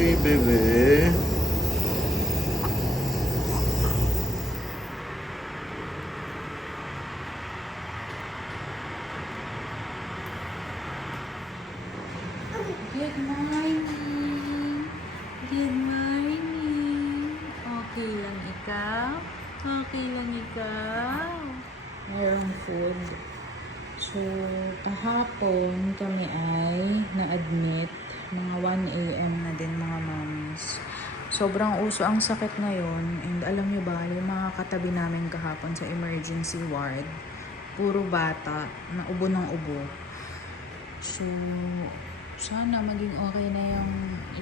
Okay, bebe. Good morning. Good morning. Okay lang ikaw? Okay lang ikaw? Mayroong food. So, kahapon kami ay na-admit. Mga 1 a.m. na din mga mamis. Sobrang uso ang sakit ngayon. And alam nyo ba, yung mga katabi namin kahapon sa emergency ward, puro bata na ubo ng ubo. So, sana maging okay na yung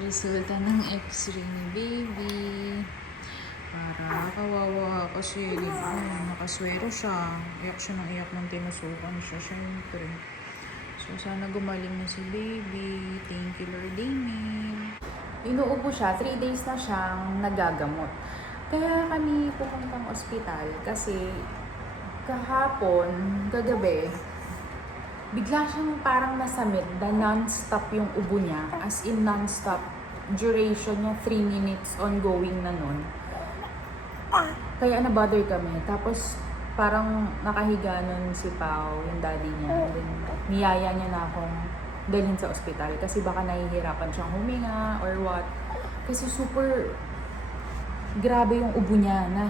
resulta ng x-ray ni baby. Para kawawa kasi nakaswero siya. Iyak siya ng iyak nung tinusukan siya, syempre. So, sana gumaling na si baby. Thank you, Lord. Amen. Inuubo siya. 3 days na siyang nagagamot. Kaya kami pupuntang ospital kasi kahapon, kagabi, bigla siyang parang nasamid na non-stop yung ubo niya. As in non-stop. Duration niya 3 minutes ongoing na nun. Kaya na-bother kami. Tapos parang nakahiga nun si Pao, yung daddy niya. And then niyaya niya na akong dalhin sa ospital kasi baka nahihirapan siyang huminga or what. Kasi super grabe yung ubo niya na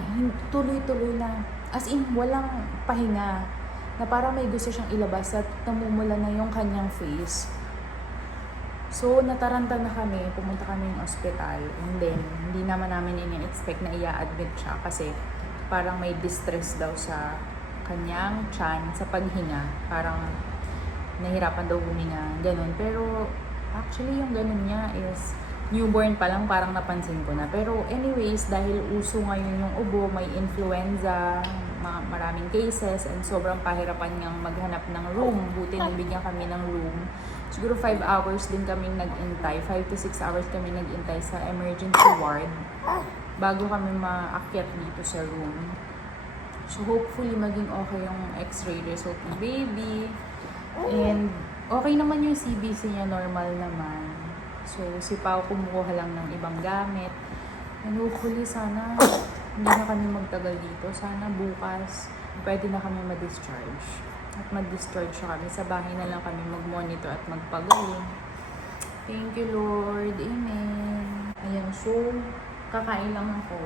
tuloy-tuloy na. As in, walang pahinga. Na parang may gusto siyang ilabas at namumula na yung kanyang face. So, nataranta na kami, pumunta kami ng ospital. And then, hindi naman namin ini-expect na i-admit siya kasi parang may distress daw sa kanyang tiyan, sa paghinga. Parang nahirapan daw huminga, ganun. Pero, actually, yung ganun niya is newborn pa lang, parang napansin ko na. Pero anyways, dahil uso ngayon yung ubo, may influenza, maraming cases, and sobrang pahirapan niyang maghanap ng room. Buti nabigyan kami ng room. Siguro 5 hours din kaming nag-intay. 5 to 6 hours kami nag-intay sa emergency ward bago kami maakyat dito sa room. So hopefully maging okay yung x-ray result ni baby. And okay naman yung CBC niya, normal naman. So si Pao kumukuha lang ng ibang gamit. And hopefully sana hindi na kami magtagal dito. Sana bukas pwede na kami ma-discharge. At mag-discharge siya kami. Sa bahay na lang kami mag-monitor at magpagaling. Thank you, Lord. Amen. Ayan, so, kakain lang ako.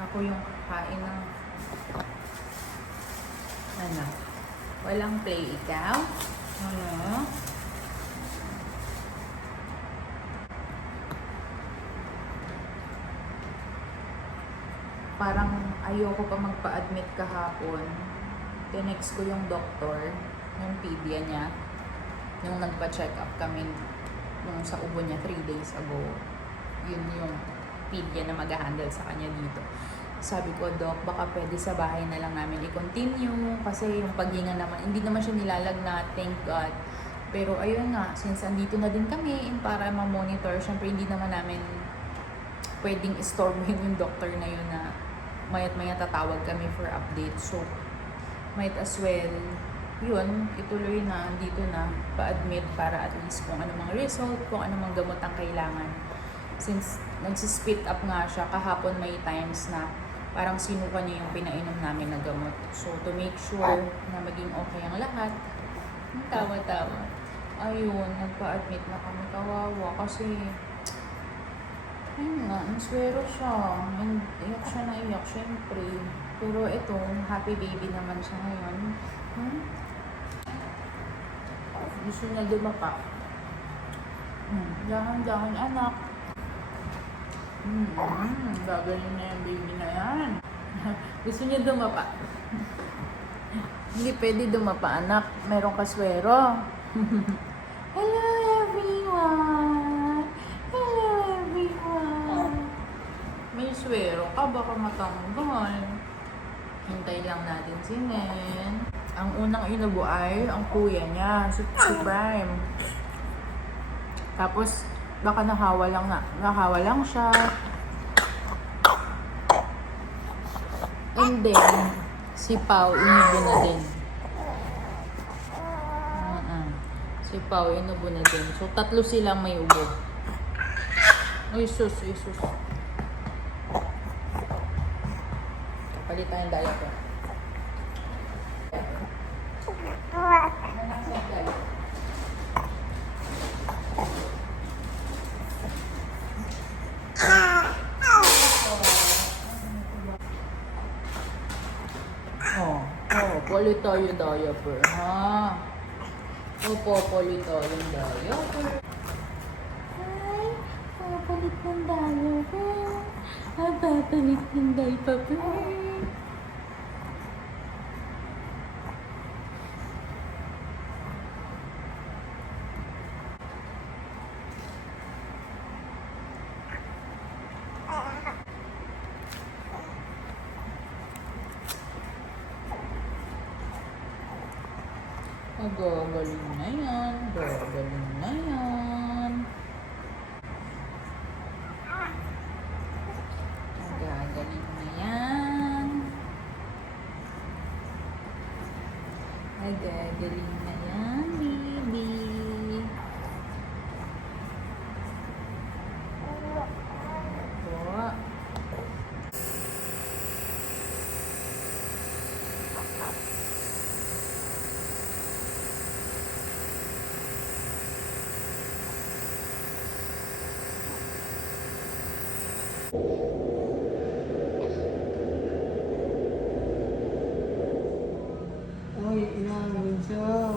Ako yung kakain ng ano? Walang play, ikaw? Ano? Parang ayoko pa magpa-admit kahapon. Tinext ko yung doktor, yung pedia niya, yung nagpa-check up kami nung sa ubo niya 3 days ago. Yun yung pedia na mag-handle sa kanya dito. Sabi ko, Doc, baka pwede sa bahay na lang namin i-continue kasi yung paghinga naman, hindi naman siya nilalagnat, thank God. Pero ayun nga, since andito na din kami para ma-monitor, syempre hindi naman namin pwedeng istorbohin yung doctor na yun na mayat-maya tatawag kami for update. So, might as well, yun, ituloy na, dito na, pa-admit para at least kung ano mang result, kung ano mang gamot ang kailangan. Since nagsispit up nga siya, kahapon may times na parang sinuka niya yung pinainom namin na gamot. So, to make sure na maging okay ang lahat, tawa-tawa. Ayun, nagpa-admit na kami, kawawa kasi ayun nga, naswero siya. And iyak siya na iyak, syempre. Pero ito, happy baby naman siya ngayon. Gusto niya dumapa. Jangan anak. Gagaling na yung baby na yan. Gusto niya dumapa. Hindi pwede dumapa, anak. Meron kaswero. Hello, everyone! Hello, everyone! May swero ka, baka matanggal. Hintay lang natin si Nen. Ang unang inubo ay ang kuya niya, si Prime. Tapos, baka nahawa lang siya. And then, si Pao, inubo na din. Si Pao, inubo na din. So, 3 silang may ubo. Ay, sus, ay, sus. Palit tayong diaper. Palit tayo diaper, ha? Opo, palit tayong diaper. Ay, papalit ng diaper. Papalit ng diaper. Gagaling na yan. Gagaling na yan. Gagaling na yan. Gagaling na yan, baby. Po. Ay, inamin siya.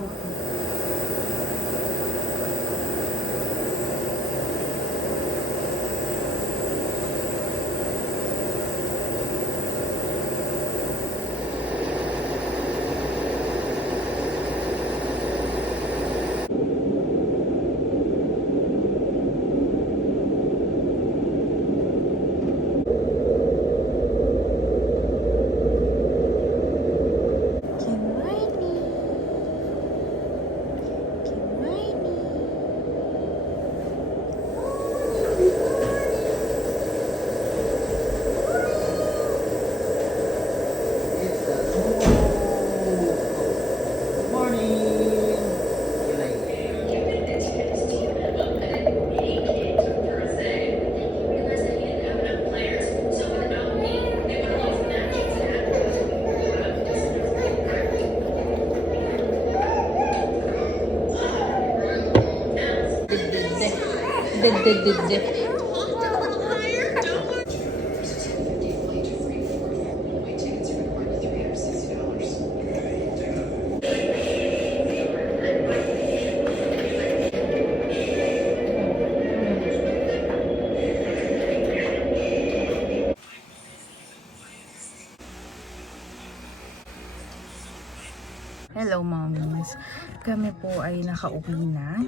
Hello, mommies. Kami po ay nakauwi na.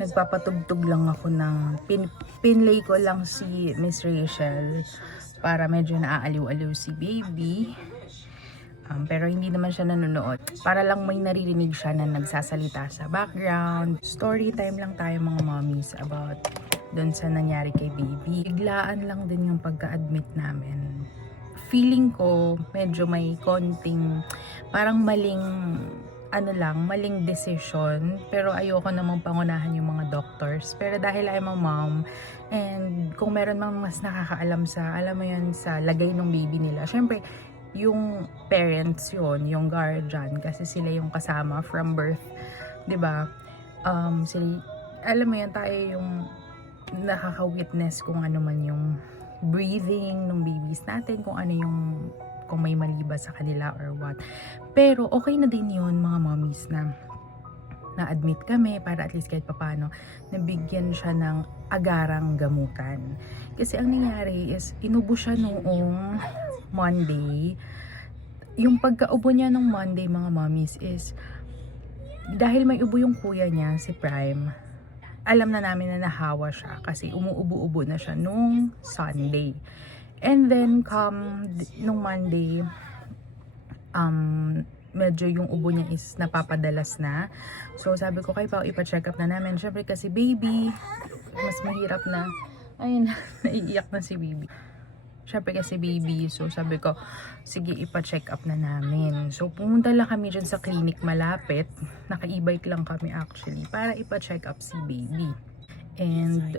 Nagpapatugtog lang ako ng pinlay ko lang si Miss Rachel para medyo naaaliw-aliw si baby. Pero hindi naman siya nanonood. Para lang may naririnig siya na nagsasalita sa background. Story time lang tayo mga mommies about doon sa nangyari kay baby. Biglaan lang din yung pagka-admit namin. Feeling ko medyo may konting parang maling maling decision, pero ayoko namang pangunahan yung mga doctors. Pero dahil I'm a mom, and kung meron mang mas nakakaalam sa, alam mo yun, sa lagay ng baby nila, syempre yung parents yun, yung guardian, kasi sila yung kasama from birth, 'di ba? Sila, alam mo yan, tayo yung nakaka-witness kung ano man yung breathing ng babies natin, kung ano yung, kung may mali ba sa kanila or what. Pero okay na din yun mga mommies na na-admit kami para at least kahit papano nabigyan siya ng agarang gamutan. Kasi ang nangyari is inubo siya noong Monday. Yung pagkaubo niya nung Monday mga mommies is dahil may ubo yung kuya niya, si Prime, alam na namin na nahawa siya kasi umuubo-ubo na siya nung Sunday. And then nung Monday, medyo yung ubo niya is napapadalas na. So sabi ko kay Pao, ipa-check up na namin. Syempre kasi baby, mas mahirap na. Ayun, naiiyak na si baby. Syempre kasi baby, so sabi ko, sige ipa-check up na namin. So pumunta lang kami dyan sa clinic malapit, naka-e-bike lang kami actually, para ipa-check up si baby. And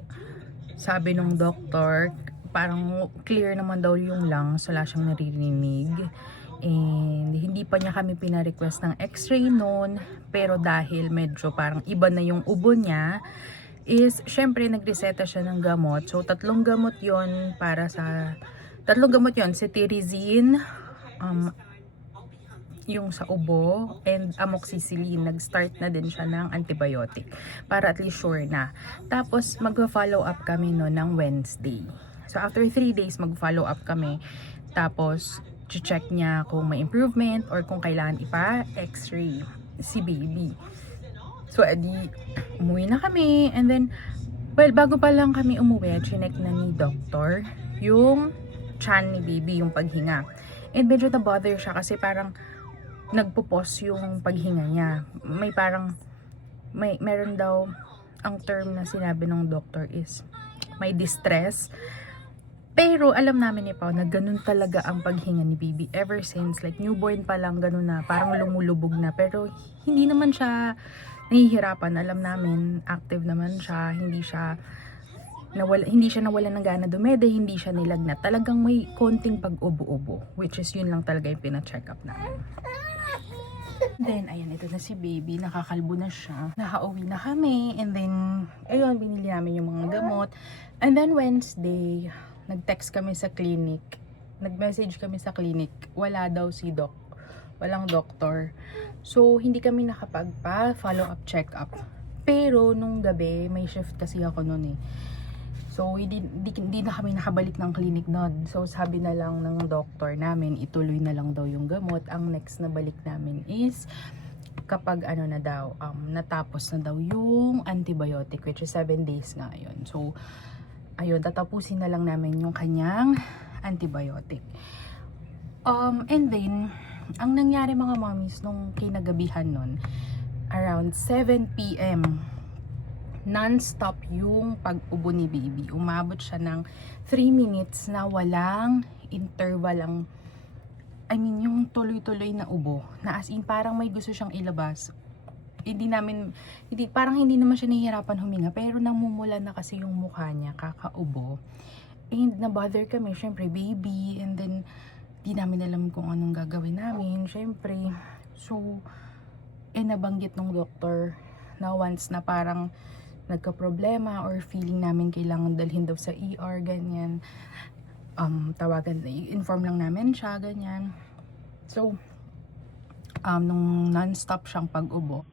sabi nung doktor, parang clear naman daw yung lungs, wala siyang naririnig. And hindi pa niya kami pina-request ng x-ray noon, pero dahil medyo parang iba na yung ubo niya, is syempre nagreseta siya ng gamot. So tatlong gamot yon para sa cetirizine, yung sa ubo, and amoxicillin. Nag-start na din siya ng antibiotic para at least sure na. Tapos magpa-follow up kami no ng Wednesday. So after 3 days mag-follow up kami. Tapos check niya kung may improvement or kung kailangan ipa-x-ray si baby. So edi umuwi na kami, and then bago pa lang kami umuwi, chinek na ni doctor yung chan ni baby, yung paghinga. And medyo na-bother siya kasi parang nagpo-pause yung paghinga niya. Meron daw, ang term na sinabi ng doctor is may distress. Pero alam namin ni Pao na ganun talaga ang paghinga ni baby ever since, like newborn pa lang, ganun na, parang lumulubog na. Pero hindi naman siya nahihirapan. Alam namin, active naman siya, hindi siya nawala ng gana dumede, hindi siya nilagnat. Talagang may konting pag-ubo-ubo, which is yun lang talaga yung pina-check up namin. Then, ayan, ito na si baby. Nakakalbo na siya. Nakauwi na kami. And then, ayun, binili namin yung mga gamot. And then, Wednesday, nag-text kami sa clinic. Nag-message kami sa clinic. Wala daw si doc. Walang doctor. So, hindi kami nakapagpa-follow-up check-up. Pero, nung gabi, may shift kasi ako noon eh. So, hindi na kami nakabalik ng clinic nun. So, sabi na lang ng doctor namin, ituloy na lang daw yung gamot. Ang next na balik namin is kapag natapos na daw yung antibiotic, which is 7 days nga yun. So, ayun, tatapusin na lang namin yung kanyang antibiotic. And then, ang nangyari mga mommies nung kinagabihan nun, around 7 p.m., non-stop yung pag-ubo ni baby. Umabot siya ng 3 minutes na walang interval, yung tuloy-tuloy na ubo. Na as in, parang may gusto siyang ilabas. Parang hindi naman siya nahihirapan huminga, pero namumula na kasi yung mukha niya, kakaubo. And na-bother kami, syempre baby, and then di namin alam kung anong gagawin namin, syempre. So, nabanggit ng doktor na once na parang nagka-problema or feeling namin kailangan dalhin daw sa ER, ganyan, inform lang namin siya, ganyan. So, nung non-stop siyang pag-ubo,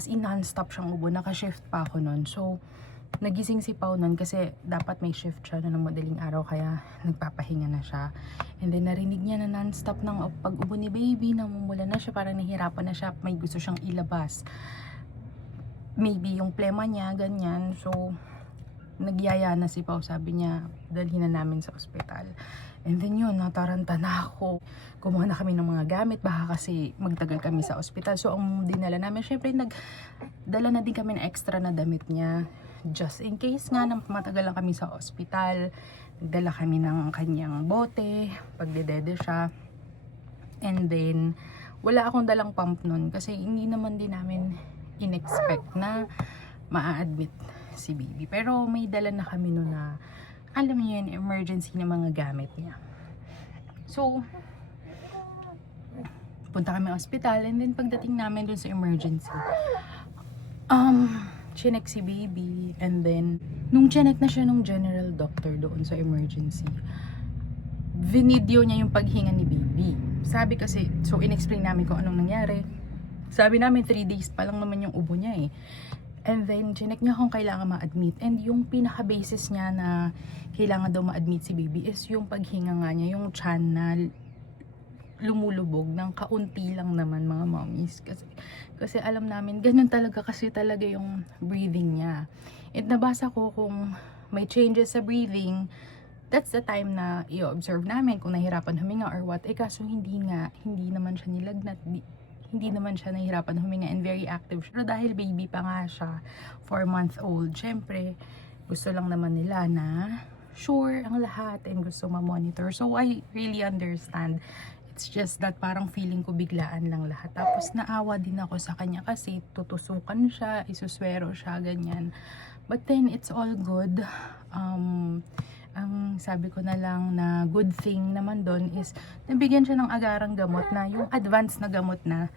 as in non-stop siyang ubo. Naka-shift pa ako nun. So, nagising si Pao nun kasi dapat may shift siya na ng madaling araw, kaya nagpapahinga na siya. And then narinig niya na non-stop ng pag-ubo ni baby, namumula na siya, parang nahihirapan na siya, may gusto siyang ilabas. Maybe yung plema niya, ganyan. So, nagyaya na si Pao, sabi niya, dalhin na namin sa ospital. And then yun, nataranta na ako. Kumuha na kami ng mga gamit, baka kasi magtagal kami sa ospital. So, ang dinala namin, syempre, nagdala na din kami ng extra na damit niya. Just in case nga na matagal lang kami sa ospital. Nagdala kami ng kanyang bote, pagdedede siya. And then, wala akong dalang pump nun kasi hindi naman din namin in-expect na ma-admit si baby. Pero may dala na kami nun na, alam niyo yun, emergency na mga gamit niya. So, punta kami hospital, and then pagdating namin dun sa emergency, chinek si baby, and then nung chinek na siya nung general doctor doon sa emergency, vinidyo niya yung paghinga ni baby. Sabi kasi, so in-explain namin kung anong nangyari. Sabi namin 3 days pa lang naman yung ubo niya eh. And then, chinek niya kung kailangan ma-admit. And yung pinaka-basis niya na kailangan daw ma-admit si baby is yung paghinga nga niya, yung tiyan na lumulubog ng kaunti lang naman mga mommies. Kasi alam namin, ganun talaga kasi talaga yung breathing niya. And nabasa ko kung may changes sa breathing, that's the time na i-observe namin kung nahirapan huminga or what. Kaso hindi naman siya nilagnat. Hindi naman siya nahihirapan huminga and very active siya. Pero dahil baby pa nga siya, 4-month-old, syempre, gusto lang naman nila na sure ang lahat and gusto ma-monitor. So, I really understand. It's just that parang feeling ko biglaan lang lahat. Tapos, naawa din ako sa kanya kasi tutusukan siya, isuswero siya, ganyan. But then, it's all good. Ang sabi ko na lang na good thing naman doon is nabigyan siya ng agarang gamot na yung advanced na gamot na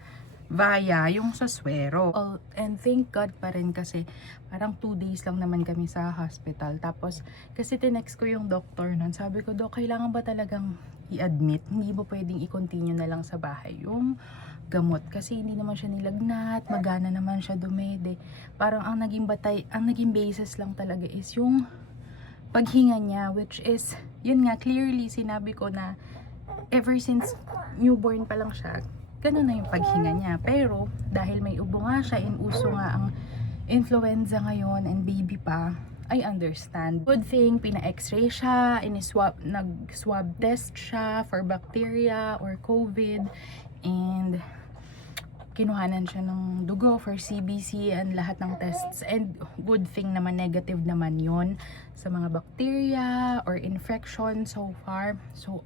via yung sa swero. And thank God pa rin kasi parang 2 days lang naman kami sa hospital. Tapos kasi tinext ko yung doctor nun. Sabi ko, Dok, kailangan ba talagang i-admit? Hindi ba pwedeng i-continue na lang sa bahay yung gamot? Kasi hindi naman siya nilagnat, magana naman siya dumede. Parang ang naging basis lang talaga is yung paghinga niya, which is, yun nga, clearly sinabi ko na ever since newborn pa lang siya, ganun na yung paghinga niya. Pero, dahil may ubo nga siya, uso nga ang influenza ngayon and baby pa, I understand. Good thing, pina-x-ray siya, nag-swab test siya for bacteria or COVID, and kinuhanan siya ng dugo for CBC and lahat ng tests. And good thing naman, negative naman yon sa mga bacteria or infection so far. So,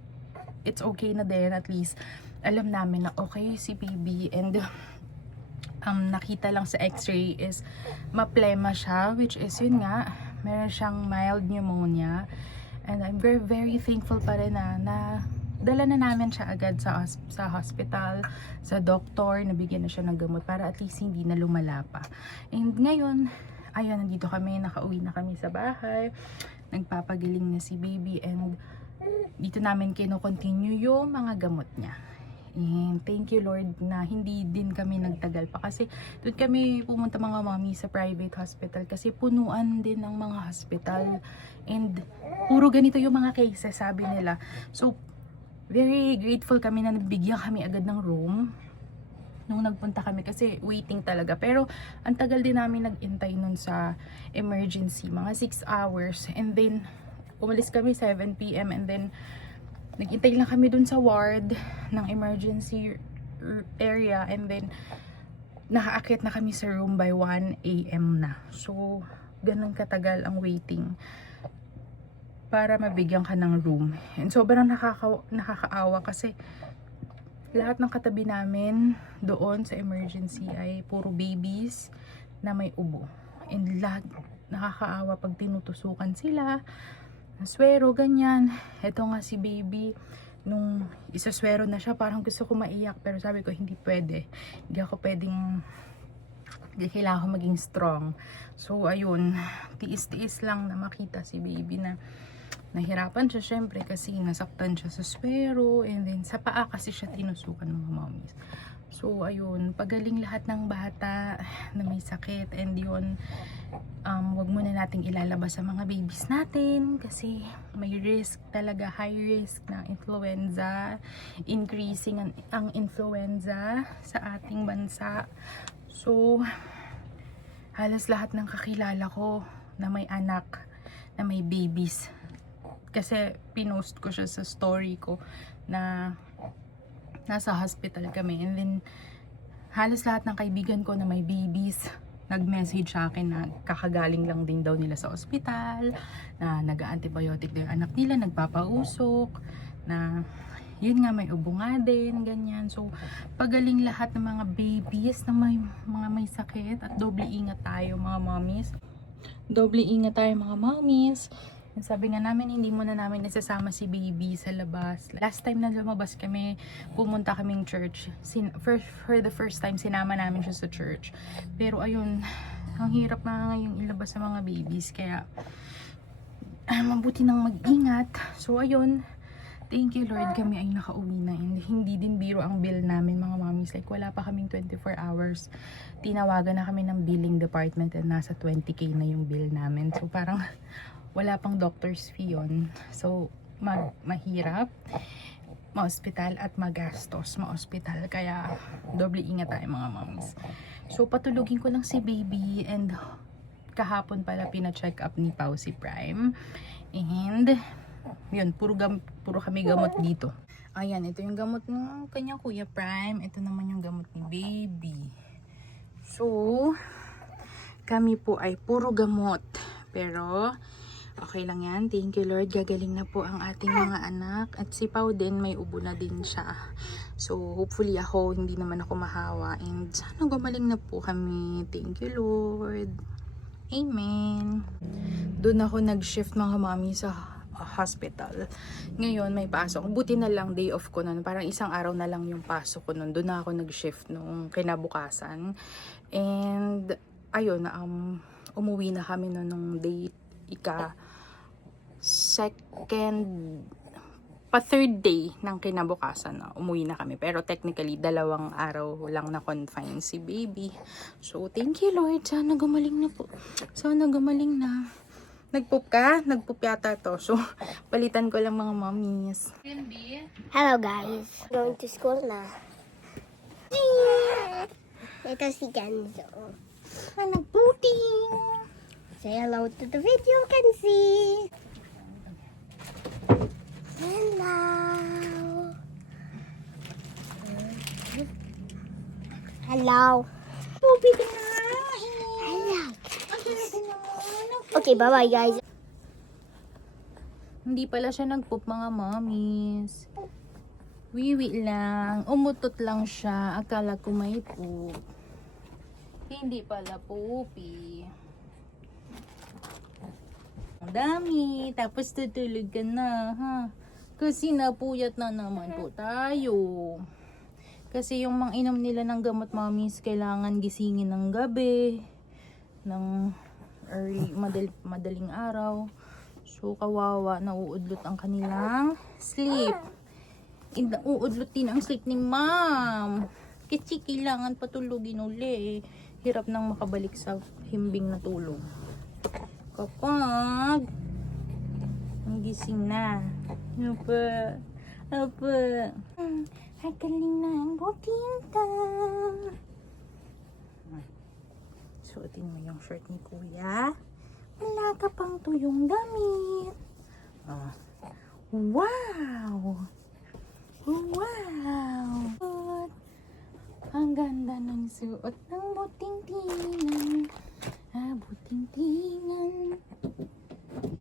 it's okay na din. At least, alam namin na okay si baby. And nakita lang sa x-ray is maplema siya, which is yun nga, meron siyang mild pneumonia. And I'm very, very thankful pa rin na dala na namin siya agad sa hospital, sa doktor, nabigyan na siya ng gamot para at least hindi na lumala pa. And ngayon, ayun, nandito kami, nakauwi na kami sa bahay, nagpapagaling na si baby, and dito namin kino-continue yung mga gamot niya. And thank you Lord na hindi din kami nagtagal pa kasi doon kami pumunta mga mami sa private hospital kasi punuan din ng mga hospital and puro ganito yung mga cases, sabi nila. So, very grateful kami na nabigyan kami agad ng room nung nagpunta kami kasi waiting talaga. Pero ang tagal din namin nag-intay nun sa emergency, mga 6 hours. And then umalis kami 7 PM and then nag-intay lang kami dun sa ward ng emergency area and then nakaakyat na kami sa room by 1 AM na. So ganun katagal ang waiting para mabigyan ka ng room. And sobrang nakakaawa kasi lahat ng katabi namin doon sa emergency ay puro babies na may ubo. And lahat nakakaawa pag tinutusukan sila, swero, ganyan. Ito nga si baby, nung isaswero na siya, parang gusto ko maiyak pero sabi ko hindi pwede. Kailangan ko maging strong. So ayun, tiis-tiis lang na makita si baby na nahirapan siya syempre kasi nasaktan siya sa swero and then sa paa kasi siya tinusukan mga mommies. So ayun, pagaling lahat ng bata na may sakit and yun, wag muna nating ilalabas sa mga babies natin kasi may risk talaga, high risk na influenza, increasing ang influenza sa ating bansa. So halos lahat ng kakilala ko na may anak na may babies, kasi pinost ko siya sa story ko na nasa hospital kami, and then halos lahat ng kaibigan ko na may babies nag-message sa akin na kakagaling lang din daw nila sa ospital, na nag-antibiotic daw yung anak nila, nagpapausok, na yun nga may ubo nga din, ganyan. So pagaling lahat ng mga babies na may sakit, at doble ingat tayo mga mommies. Doble ingat tayo mga mommies. Sabi nga namin, hindi muna namin nasasama si baby sa labas. Last time na lumabas kami, pumunta kaming church. For the first time, sinama namin siya sa church. Pero ayun, ang hirap na ngayong ilabas sa mga babies. Kaya, mabuti nang mag-ingat. So ayun, Thank you Lord, kami ay nakauwi na. Hindi din biro ang bill namin mga mommies. Like wala pa kaming 24 hours. Tinawagan na kami ng billing department and nasa 20k na yung bill namin. So parang wala pang doctor's fee yun. So mahirap ma-hospital at magastos ma-hospital. Kaya doble ingat tayo mga mommies. So patulugin ko lang si baby and kahapon pala pina-check up ni Pao si Prime. And yun, puro kami gamot dito. Ayan, ito yung gamot ng kanyang Kuya Prime. Ito naman yung gamot ni baby. So, kami po ay puro gamot. Pero, okay lang yan. Thank you Lord. Gagaling na po ang ating mga anak. At si Pao din, may ubo na din siya. So, hopefully ako, hindi naman ako mahawa. And sana gumaling na po kami. Thank you Lord. Amen. Doon ako nag-shift mga mami sa hospital. Ngayon may pasok. Buti na lang day off ko nun. Parang isang araw na lang yung pasok ko nun. Doon na ako nag-shift nung kinabukasan. And ayun, umuwi na kami nun nung day third day ng kinabukasan na umuwi na kami. Pero technically, 2 araw lang na confine si baby. So, thank you Lord. Sana gumaling na po. Sana gumaling na. Nagpoop ka? Nagpoop yata to. So, palitan ko lang mga mommies. Hello guys, going to school na. Ito si Kenzo. Nagputing! Say hello to the video, Kenzie. Hello. Hello. Pupi ka na! Hello. Ang ganda naman! Okay, bye-bye guys. Hindi pala siya nagpoop mga mommies. Wiwi lang. Umutot lang siya. Akala ko may poop. Hindi pala pupi. Ang dami. Tapos tutulog ka na, ha? Kasi napuyat na naman po tayo. Kasi yung mga inom nila ng gamot mommies, kailangan gisingin ng gabi. Ng early, madaling araw. So, kawawa, nauudlot ang kanilang sleep. Uudlot din ang sleep ni ma'am. Kasi kailangan patulogin uli. Hirap nang makabalik sa himbing na tulog. Kapag gising na. Apa. Ay, galing na ang butinta. Suotin mo yung shirt ni Kuya. Wala ka pang tuyong damit. Oh. Wow! Wow! Ang ganda ng suot ng buting tinang. Buting tinang